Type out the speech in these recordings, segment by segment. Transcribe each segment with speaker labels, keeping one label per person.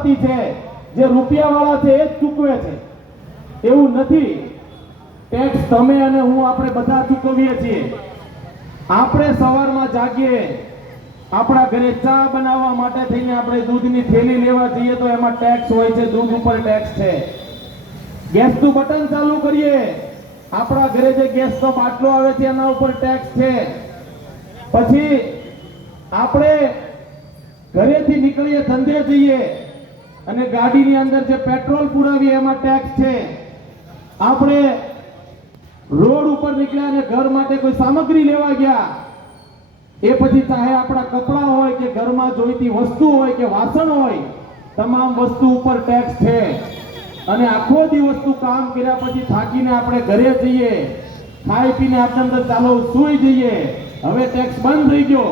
Speaker 1: સંપત્તિ છે, જે રૂપિયાવાળા છે એ ચૂકવે છે. એવું નથી. ટેક્સ તમે અને હું આપણે બધા ચૂકવીએ છીએ. આપણે સવારમાં જાગીએ. આપણા ઘરે ચા બનાવવા માટે થઈને આપણે દૂધની થેલી લેવા જઈએ તો એમાં ટેક્સ હોય છે, દૂધ ઉપર ટેક્સ છે. ગેસનું બટન ચાલુ કરીએ. આપણા ઘરે જે ગેસનો બાટલો આવે છે, એના ઉપર ટેક્સ છે. પછી આપણે ઘરેથી નીકળીએ, ધંધે જઈએ. અને ગાડીની અંદર જે પેટ્રોલ પુરાવીએ એમાં ટેક્સ છે. આપણે રોડ ઉપર નીકળ્યા અને ઘર માટે કોઈ સામગ્રી લેવા ગયા. એ પછી ચાહે આપણા કપડાં હોય કે ઘરમાં જોઈતી વસ્તુ હોય કે વાસણ હોય, તમામ વસ્તુ ઉપર ટેક્સ છે. અને આખો દિવસનું કામ કર્યા પછી થાકીને આપણે ઘરે જઈએ, ખાઈ પીને આપણે અંદર ચાલો સૂઈ જઈએ. હવે ટેક્સ બંધ થઈ ગયો.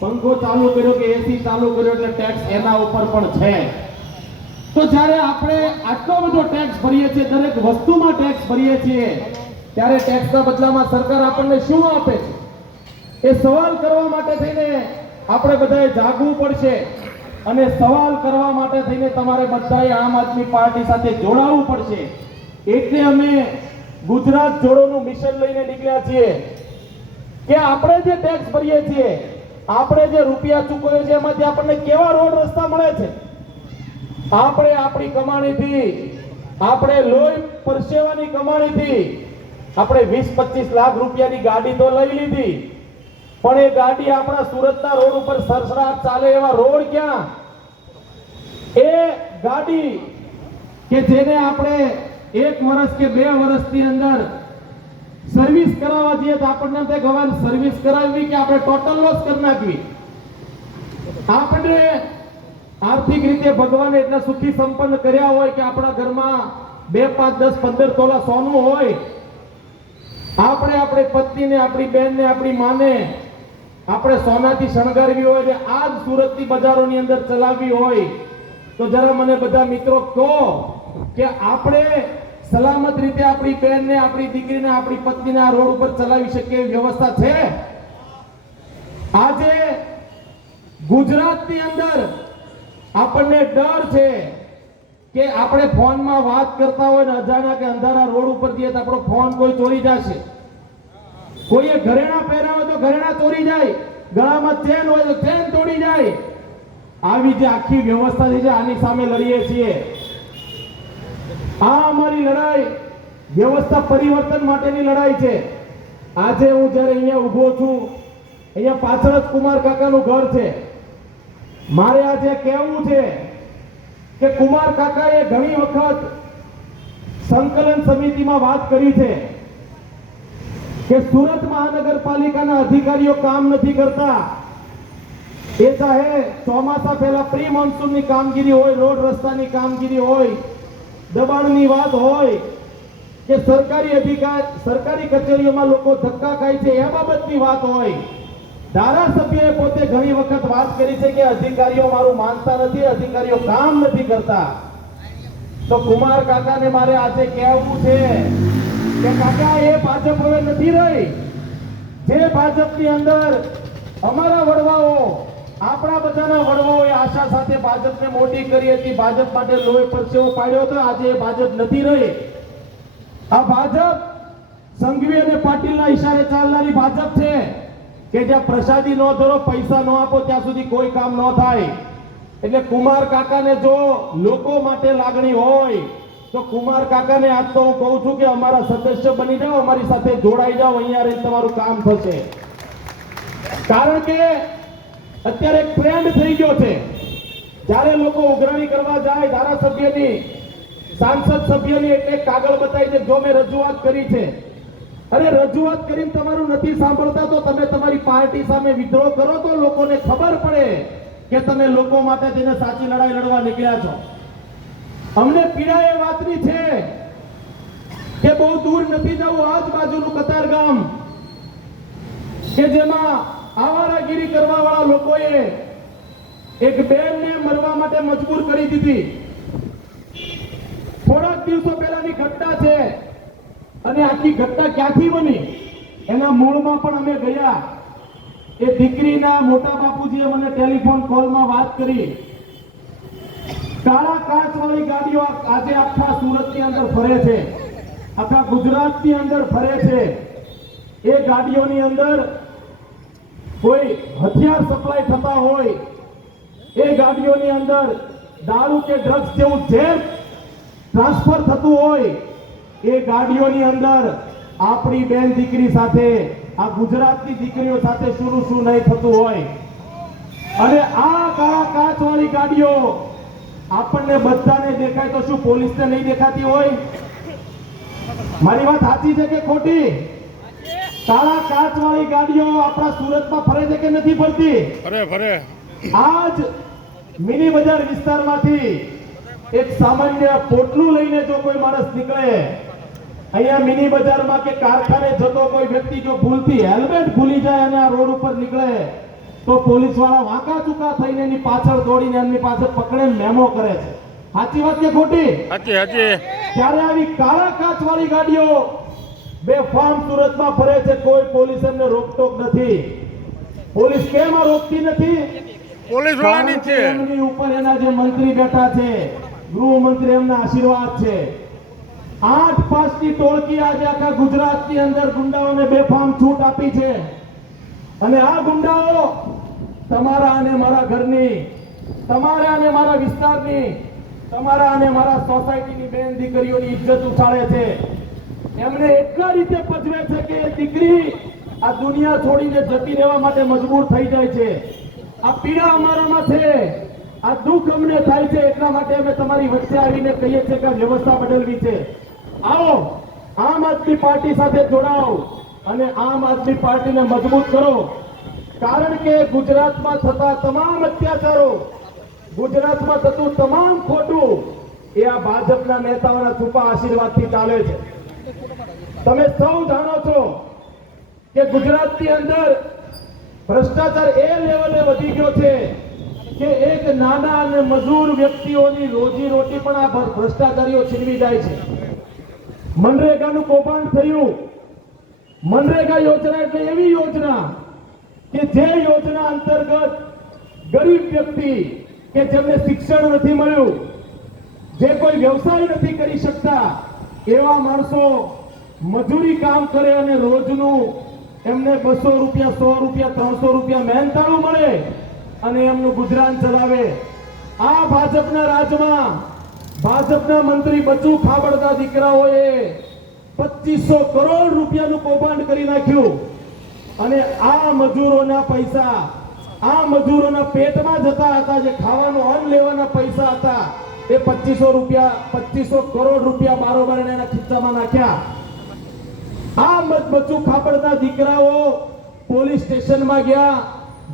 Speaker 1: પંખો ચાલુ કર્યો કે એસી ચાલુ કર્યો એટલે ટેક્સ એના ઉપર પણ છે. તો જ્યારે આપણે આટલો બધો ટેક્સ ભરીએ છીએ, દરેક વસ્તુમાં ટેક્સ ભરીએ છીએ, ત્યારે ટેક્સના બદલામાં સરકાર આપણને શું આપે છે? એ સવાલ કરવા માટે થઈને આપણે બધાએ જાગવું પડશે અને સવાલ કરવા માટે થઈને તમારે બધાએ આમ આદમી પાર્ટી સાથે જોડાવવું પડશે. એટલે અમે ગુજરાત જોડોનું મિશન લઈને નીકળ્યા છીએ કે આપણે જે ટેક્સ ભરીએ છીએ, આપણે જે રૂપિયા ચૂકવીએ છીએ, એમાંથી આપણને કેવા રોડ રસ્તા મળે છે? આપણે આપણી કમાણીથી, આપણે લોહી પરસેવાની કમાણીથી, આપણે વીસ પચીસ લાખ રૂપિયાની ગાડી તો લઈ લીધી. પણ એ ગાડી આપણા સુરતના રોડ ઉપર સરસરાટ ચાલે એવા રોડ ક્યાં? એ ગાડી કે જેને આપણે એક વર્ષ કે બે વર્ષની અંદર સર્વિસ કરાવવા જઈએ તો આપણને એમ થાય સર્વિસ કરાવવી કે આપણે ટોટલ લોસ કરી નાખવી? આપણે આર્થિક રીતે ભગવાને એટલા સુખી સંપન્ન કર્યા હોય કે આપણા ઘરમાં બે, પાંચ, દસ, પંદર તોલા સોનું હોય, આપણે આપણી પત્નીને, આપણી બહેનને આપણી માને આપણે સોનાથી શણગારવી હોય ને આ જ સુરતની બજારોની અંદર ચલાવવી હોય, તો જરા મને બધા મિત્રો કહો કે આપણે સલામત રીતે આપણી બહેનને આપણી દીકરીને, આપણી પત્નીને આ રોડ ઉપર ચલાવી શકીએ એવી વ્યવસ્થા છે? આજે ગુજરાતની અંદર આપણને ડર છે કે આપણે ફોનમાં વાત કરતા હોય ને અજાણ્યા કે અંધારા રોડ ઉપર જઈએ તો આપણો ફોન કોઈ ચોરી જશે. કોઈએ ઘરેણા પહેર્યા હોય તો ઘરેણા ચોરી જાય. ગળામાં ચેન હોય તો ચેન તોડી જાય. આવી જે આખી વ્યવસ્થા છે આની સામે લડીએ છીએ. આ અમારી લડાઈ વ્યવસ્થા પરિવર્તન માટેની લડાઈ છે. આજે હું જ્યારે અહીંયા ઊભો છું, અહીંયા પાછળ જ કુમાર કાકાનું ઘર છે. મારે આજે કહેવું છે કે કુમાર કાકાએ ઘણી વખત સંકલન સમિતિમાં વાત કરી છે કે સુરત મહાનગરપાલિકાના અધિકારીઓ કામ નથી કરતા. એ ચાહે ચોમાસા પહેલા પ્રી મોન્સૂનની કામગીરી હોય, રોડ રસ્તાની કામગીરી હોય, દબાણની વાત હોય કે સરકારી અધિકાર, સરકારી કચેરીઓમાં લોકો ધક્કા ખાય છે, એ બાબતની વાત હોય. ધારાસભ્યએ પોતે ઘણી વખત વાત કરી છે કે અધિકારીઓ મારું માનતા નથી, અધિકારીઓ કામ નથી કરતા. તો કુમાર કાકાને મારે આજે કહેવું છે કે કાકા, એ ભાજપ હવે નથી રહી. જે ભાજપની અંદર અમારા વડવાઓ, આપણા બધાના વડવાઓએ આશા સાથે ભાજપને મોટી કરી હતી. ભાજપ માટે લોહી પરસેવો પાડ્યો હતો, આજે એ ભાજપ નથી રહી. આ ભાજપ સંઘવી અને પાટીલના ઈશારે ચાલનારી ભાજપ છે. કે જ્યાં પ્રસાદી ન ધરો, પૈસા ન આપો, ત્યાં સુધી કોઈ કામ ન થાય. એટલે કુમાર કાકાને જો લોકો માટે લાગણી હોય, તો કુમાર કાકાને આજ તો હું કહું છું કે અમારા સદસ્ય બની જાઓ, અમારી સાથે જોડાઈ જાઓ, અહીંયા રહી તમારું કામ થશે. કારણ કે અત્યારે એક ટ્રેન્ડ થઈ ગયો છે. જ્યારે લોકો ઉઘરાણી કરવા જાય ધારાસભ્યની, સાંસદ સભ્યની એટલે કાગળ બતાવી દે જો મેં રજૂઆત કરી છે. અરે રજૂઆત કરીને તમારું નથી સાંભળતા તો તમે તમારી પાર્ટી સામે વિદ્રોહ કરો તો લોકોને ખબર પડે કે તમે લોકો માટે જઈને સાચી લડાઈ લડવા નીકળ્યા છો. અમને પીડા એ વાતની છે કે બહુ દૂર નથી જવું આજુબાજુનું કતાર ગામ. કે જેમાં આવારાગીરી કરવા વાળા લોકોએ એક બેનને મરવા માટે મજબૂર કરી દીધી. થોડાક દિવસો પહેલાની ઘટના છે. અને આખી ઘટના ક્યાંથી બની? એના મૂળમાં પણ અમે ગયા. એ દીકરીના મોટા બાપુજીએ મને ટેલિફોન કોલમાં વાત કરી. કાળા કાચવાળી ગાડીઓ આજે આખા સુરતની અંદર ફરે છે. આખા ગુજરાતની અંદર ફરે છે. એ ગાડીઓની અંદર કોઈ હથિયાર સપ્લાય થતા હોય, એ ગાડીઓની અંદર દારૂ કે ડ્રગ્સ જેવું ઝેર ટ્રાન્સફર થતું હોય એ ગાડીઓની અંદર આપણી બેન દીકરી સાથે આ ગુજરાતની દીકરીઓ સાથે શું શું નહીં થતું હોય. અને આ કાળા કાચવાળી ગાડીઓ આપણને બધાને દેખાય તો શું પોલીસને નહીં દેખાતી હોય? મારી વાત સાચી છે કે ખોટી? કાળા કાચવાળી ગાડીઓ આપણા સુરતમાં ફરે છે કે નથી ફરતી?
Speaker 2: ફરે ફરે.
Speaker 1: આજ મિની બજાર વિસ્તારમાંથી એક સામાન્ય પોટલું લઈને જો કોઈ માણસ નીકળે અહીંયા મિની બજારમાં કે કારખાને જતો કોઈ વ્યક્તિ જો ભૂલથી હેલ્મેટ ભૂલી જાય અને આ રોડ ઉપર નીકળે તો પોલીસવાળા વાંકા ચૂકા થઈને એની પાછળ દોડીને એમની પાછળ પકડે મેમો કરે છે. સાચી વાત કે ખોટી?
Speaker 2: સાચી સાચી.
Speaker 1: ત્યારે આવી કાળા કાચવાળી ગાડીઓ બે ફાર્મ સુરતમાં ફરે છે કોઈ પોલીસ એમને રોકટોક નથી. પોલીસ કેમ રોકતી નથી?
Speaker 2: પોલીસ વાળાની છે.
Speaker 1: એમની ઉપર એના જે મંત્રી બેઠા છે ગૃહમંત્રી એમના આશીર્વાદ છે. આઠ પાસની ટોળકી આજે આખા ગુજરાતની અંદર ગુંડાઓને બેફામ છૂટ આપી છે. અને આ ગુંડાઓ તમારા અને મારા ઘરની, તમારા અને મારા વિસ્તારની, તમારા અને મારા સોસાયટીની બેન દીકરીઓની ઇજ્જત ઉછાળે છે. એમને એટલા રીતે પજવે છે કે દીકરી આ દુનિયા છોડીને જતી રહેવા માટે મજબૂર થઈ જાય છે. આ પીડા અમારામાં છે. આ દુઃખ અમને થાય છે. એટલા માટે અમે તમારી વચ્ચે આવીને કહીએ છીએ કે વ્યવસ્થા બદલવી છે. આવો, આમ આદમી પાર્ટી સાથે જોડાઓ અને આમ આદમી પાર્ટીને મજબૂત કરો. કારણ કે ગુજરાતમાં થતા તમામ અત્યાચારો, ગુજરાતમાં થતું તમામ ખોટું, એ આ ભાજપના નેતાઓના છુપા આશીર્વાદથી ચાલે છે. તમે સૌ જાણો છો કે ગુજરાતની અંદર ભ્રષ્ટાચાર એ લેવલે વધી ગયો છે કે એક નાના અને મજૂર વ્યક્તિઓની રોજી રોટી પણ આ ભ્ર- ભ્રષ્ટાચારીઓ છીનવી જાય છે. મનરેગાનું કૌભાંડ થયું. મનરેગા યોજના એટલે એવી યોજના કે જે યોજના અંતર્ગત ગરીબ વ્યક્તિ કે જેમને શિક્ષણ નથી મળ્યું, જે કોઈ વ્યવસાય નથી કરી શકતા, એવા માણસો મજૂરી કામ કરે અને રોજનું એમને બસો રૂપિયા, સો રૂપિયા, ત્રણસો રૂપિયા મહેનતાણું મળે અને એમનું ગુજરાન ચલાવે. આ ભાજપના રાજમાં ભાજપના મંત્રી બચુ ખાબડતા દીકરાઓએ પચીસો કરોડ રૂપિયાનું કૌભાંડ કરી નાખ્યું. અને આ મજૂરોના પૈસા, આ મજૂરોના પેટમાં જતા હતા, જે ખાવાનો અન્ન લેવાના પૈસા હતા, એ પચીસો રૂપિયા, પચીસો કરોડ રૂપિયા બારોબાર એના ખિસ્સામાં નાખ્યા. આ મત બચુ ખાપડતા દીકરાઓ પોલીસ સ્ટેશનમાં ગયા,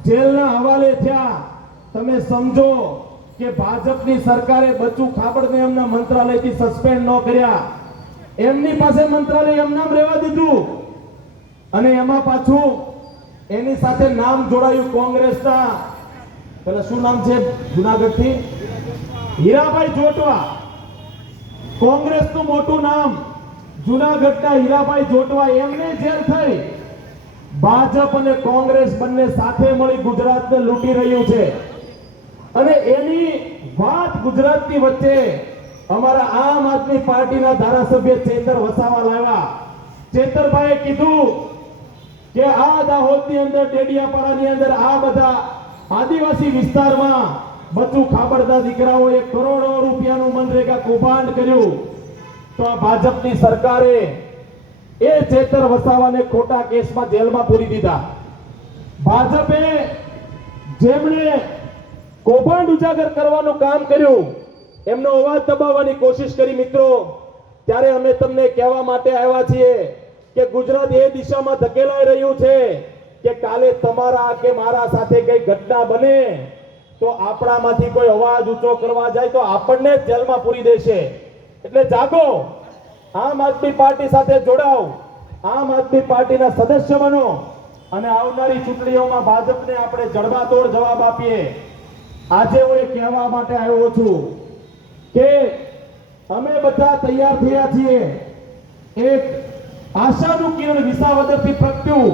Speaker 1: જેલના હવાલે થયા. તમે સમજો કે ભાજપની સરકારે બચુ ખાબડને એમના મંત્રાલયથી સસ્પેન્ડ ન કર્યા. એમની પાસે મંત્રાલય એમના રહેવા દીધું. અને એમાં પાછું એની સાથે નામ જોડાયું કોંગ્રેસના. પેલા શું નામ છે? જુનાગઢથી? હીરાભાઈ જોટવા. કોંગ્રેસનું મોટું નામ જુનાગઢના હીરાભાઈ જોટવા. એમને જેલ થઈ. ભાજપ અને કોંગ્રેસ બંને સાથે મળી ગુજરાતને લૂંટી રહ્યું છે. અને એની વાત ગુજરાતની વચ્ચે અમારા આમ આદમી પાર્ટીના ધારાસભ્ય ચેતર વસાવા લાવ્યા. ચેતરભાઈએ કીધું કે આ દાહોદની અંદર, ડેડિયાપાડાની અંદર આ બધા આદિવાસી વિસ્તારમાં બધું ખાબડતા દીકરાઓએ કરોડો રૂપિયાનું મનરેગા કૌભાંડ કર્યું. તો આ ભાજપની સરકારે એ ચેતર વસાવાને ખોટા કેસમાં જેલમાં પૂરી દીધા. ભાજપે જેમણે કૌભાંડ ઉજાગર કરવાનું કામ કર્યું. એમનો અવાજ દબાવવાની કોશિશ કરી, મિત્રો, ત્યારે અમે તમને કહેવા માટે આવ્યા છીએ કે ગુજરાત એ દિશામાં ધકેલાઈ રહ્યું છે કે કાલે તમારા કે મારા સાથે કઈ ઘટના બને તો આપણામાંથી કોઈ અવાજ ઊંચો કરવા જાય તો આપણને જ જેલમાં પૂરી દેશે. એટલે જાગો. આમ આદમી પાર્ટી સાથે જોડાઓ. આમ આદમી પાર્ટીના સદસ્ય બનો અને આવનારી ચૂંટણીઓમાં ભાજપને આપણે જડબાતોડ જવાબ આપીએ. આજે હું એ કહેવા માટે આવ્યો છું કે અમે બધા તૈયાર થયા છીએ. એક આશાનું કિરણ વિસાવદરથી પ્રગટ્યું.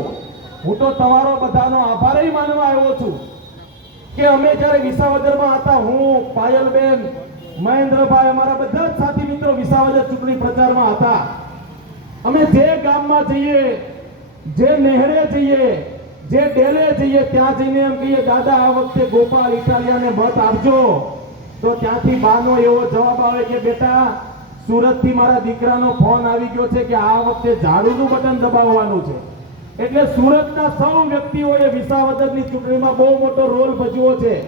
Speaker 1: હું તો તમારો બધાનો આભારય માનવા આવ્યો છું કે અમે જ્યારે વિસાવદરમાં હતા, હું, પાયલબેન, મહેન્દ્રભાઈ, અમારા બધા જ સાથી મિત્રો વિસાવદર ચૂંટણી પ્રચારમાં હતા. અમે જે ગામમાં જઈએ, જે નહેરે જઈએ જે ડેલે જઈએ ત્યાં જઈને એમ કહીએ, દાદા, આ વખતે ગોપાલ ઇટાલિયાને મત આપજો. તો ત્યાંથી બાનો એવો જવાબ આવે કે, બેટા, સુરતથી મારા દીકરાનો ફોન આવી ગયો છે કે આ વખતે ઝાડુનું બટન દબાવવાનું છે. એટલે સુરતના સૌ વ્યક્તિઓએ વિસાવદરની ચૂંટણીમાં બહુ મોટો રોલ ભજવો છે.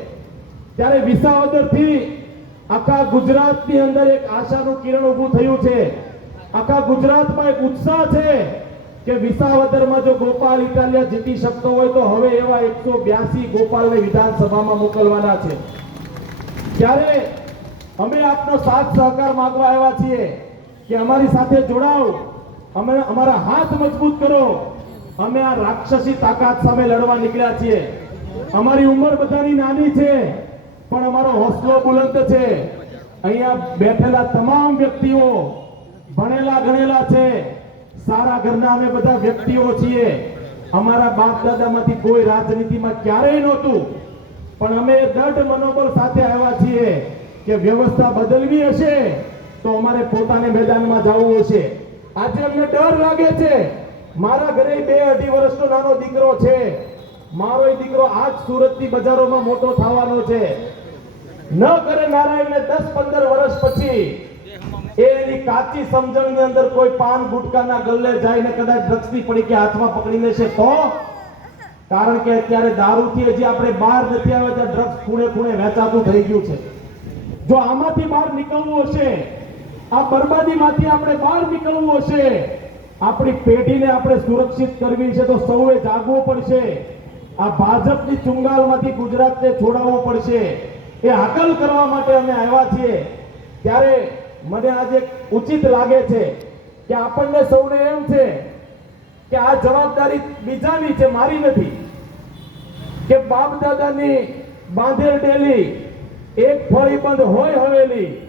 Speaker 1: ત્યારે વિસાવદરથી આખા ગુજરાતની અંદર એક આશાનું કિરણ ઊભું થયું છે. આખા ગુજરાતમાં એક ઉત્સાહ છે. કે વિસાવદરમાં જો ગોપાલ ઇટાલિયા જીતી શકતો હોય તો હવે એવા એકસો બ્યાસી ગોપાલને વિધાનસભામાં મોકલવાના છે. ત્યારે અમે આપનો સાથ સહકાર માંગવા આવ્યા છીએ કે અમારી સાથે જોડાઓ. અમે અમારા હાથ મજબૂત કરો. અમે આ રાક્ષસી તાકાત સામે લડવા નીકળ્યા છીએ. અમારી ઉંમર બધાની નાની છે, પણ અમારો હોસલો બુલંદ છે. અહીંયા બેઠેલા તમામ વ્યક્તિઓ ભણેલા ગણેલા છે. સારા ઘરના અમે બધા વ્યક્તિઓ છીએ. અમારા બાપ દાદામાંથી કોઈ રાજનીતિમાં ક્યારેય નહોતું. પણ અમે દઢ મનોબળ સાથે આવ્યા છીએ કે વ્યવસ્થા બદલવી હશે તો અમારે પોતાને મેદાનમાં જવું હશે. આજે અમને ડર લાગે છે. મારા ઘરે બે અઢી વર્ષનો નાનો દીકરો છે. મારો એ દીકરો આજ સુરતની બજારોમાં મોટો થવાનો છે. ન કરે નારાયણને દસ પંદર વર્ષ પછી કાચી સમજણની અંદર કોઈ પાન ગુટકાના ગલ્લે જઈને કદાચ ડ્રગ્સની પડીકી હાથમાં પકડી લેશે તો? કારણ કે અત્યારે દારૂથી હજી આપણે બહાર નથી આવ્યા, ત્યાં ડ્રગ્સ ખૂણે ખૂણે વેચાતું થઈ ગયું છે. જો આમાંથી બહાર નીકળવું હશે, આ બરબાદીમાંથી આપણે બહાર નીકળવું હશે, આપણી પેઢીને આપણે સુરક્ષિત કરવી છે તો સૌએ જાગવું પડશે. આ ભાજપની ચુંગાલમાંથી ગુજરાતને છોડાવવું પડશે. એ હાકલ કરવા માટે અમે આવ્યા છીએ. ત્યારે મને આજે ઉચિત લાગે છે કે આપણને સૌને એમ છે કે આ જવાબદારી બીજાની છે, મારી નથી. કે બાપ દાદાની બાંધેલ ડેલી એક ફળી બંધ હોય હવેલી.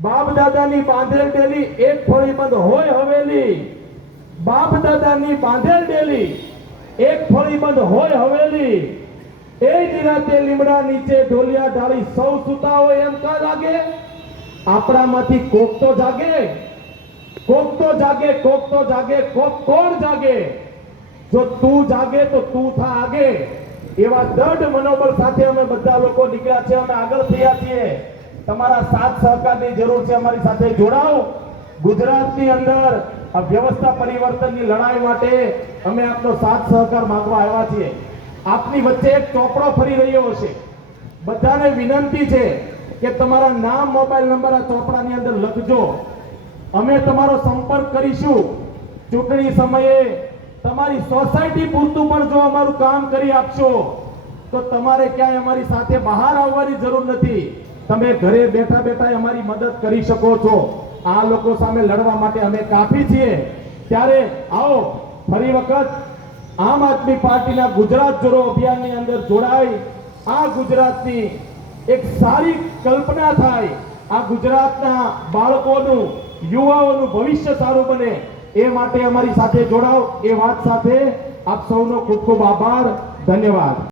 Speaker 1: બાપ દાદાની બાંધેલ ડેલી એક ફળી બંધ હોય હવેલી. બાપ દાદાની બાંધેલ ડેલી એક ફળી બંધ હોય હવેલી. એ નિરાતે લીમડા નીચે ઢોલિયા ઢાળી સૌ સુતા હોય એમ કા લાગે? આપણામાંથી કોક તો જાગે, કોક તો જાગે, કોક તો જાગે, કોક કોણ જાગે? જો તું જાગે તો તું થા આગે એવા દઢ મનોબળ સાથે અમે બધા લોકો નીકળ્યા છે અમે આગળ થયા છીએ. તમારા સાથ સહકારની જરૂર છે, અમારી સાથે જોડાઓ. ગુજરાતની અંદર આ વ્યવસ્થા પરિવર્તનની લડાઈ માટે અમે આપનો સાથ સહકાર માંગવા આવ્યા છીએ. આપની વચ્ચે એક ચોપડો ફરી રહ્યો હશે. બધાને વિનંતી છે કે તમારા નામ મોબાઈલ નંબર આ ચોપડાની અંદર લખજો. અમે તમારો સંપર્ક કરીશું. ચૂંટણી સમયે તમારી સોસાયટી પૂરતું પણ જો અમારું કામ કરી આપશો, તો તમારે ક્યાંય અમારી સાથે બહાર આવવાની જરૂર નથી. તમે ઘરે બેઠા બેઠા અમારી મદદ કરી શકો છો. આ લોકો સામે લડવા માટે અમે કાફી છીએ. ત્યારે આવો, ફરી વખત આમ આદમી પાર્ટીના ગુજરાત જોડો અભિયાનની અંદર જોડાઈ. આ ગુજરાતની એક સારી કલ્પના થાય આ ગુજરાતના બાળકોનું, યુવાઓનું ભવિષ્ય સારું બને. એ માટે અમારી સાથે જોડાવ, એ વાત સાથે આપ સૌનો ખૂબ ખૂબ આભાર, ધન્યવાદ.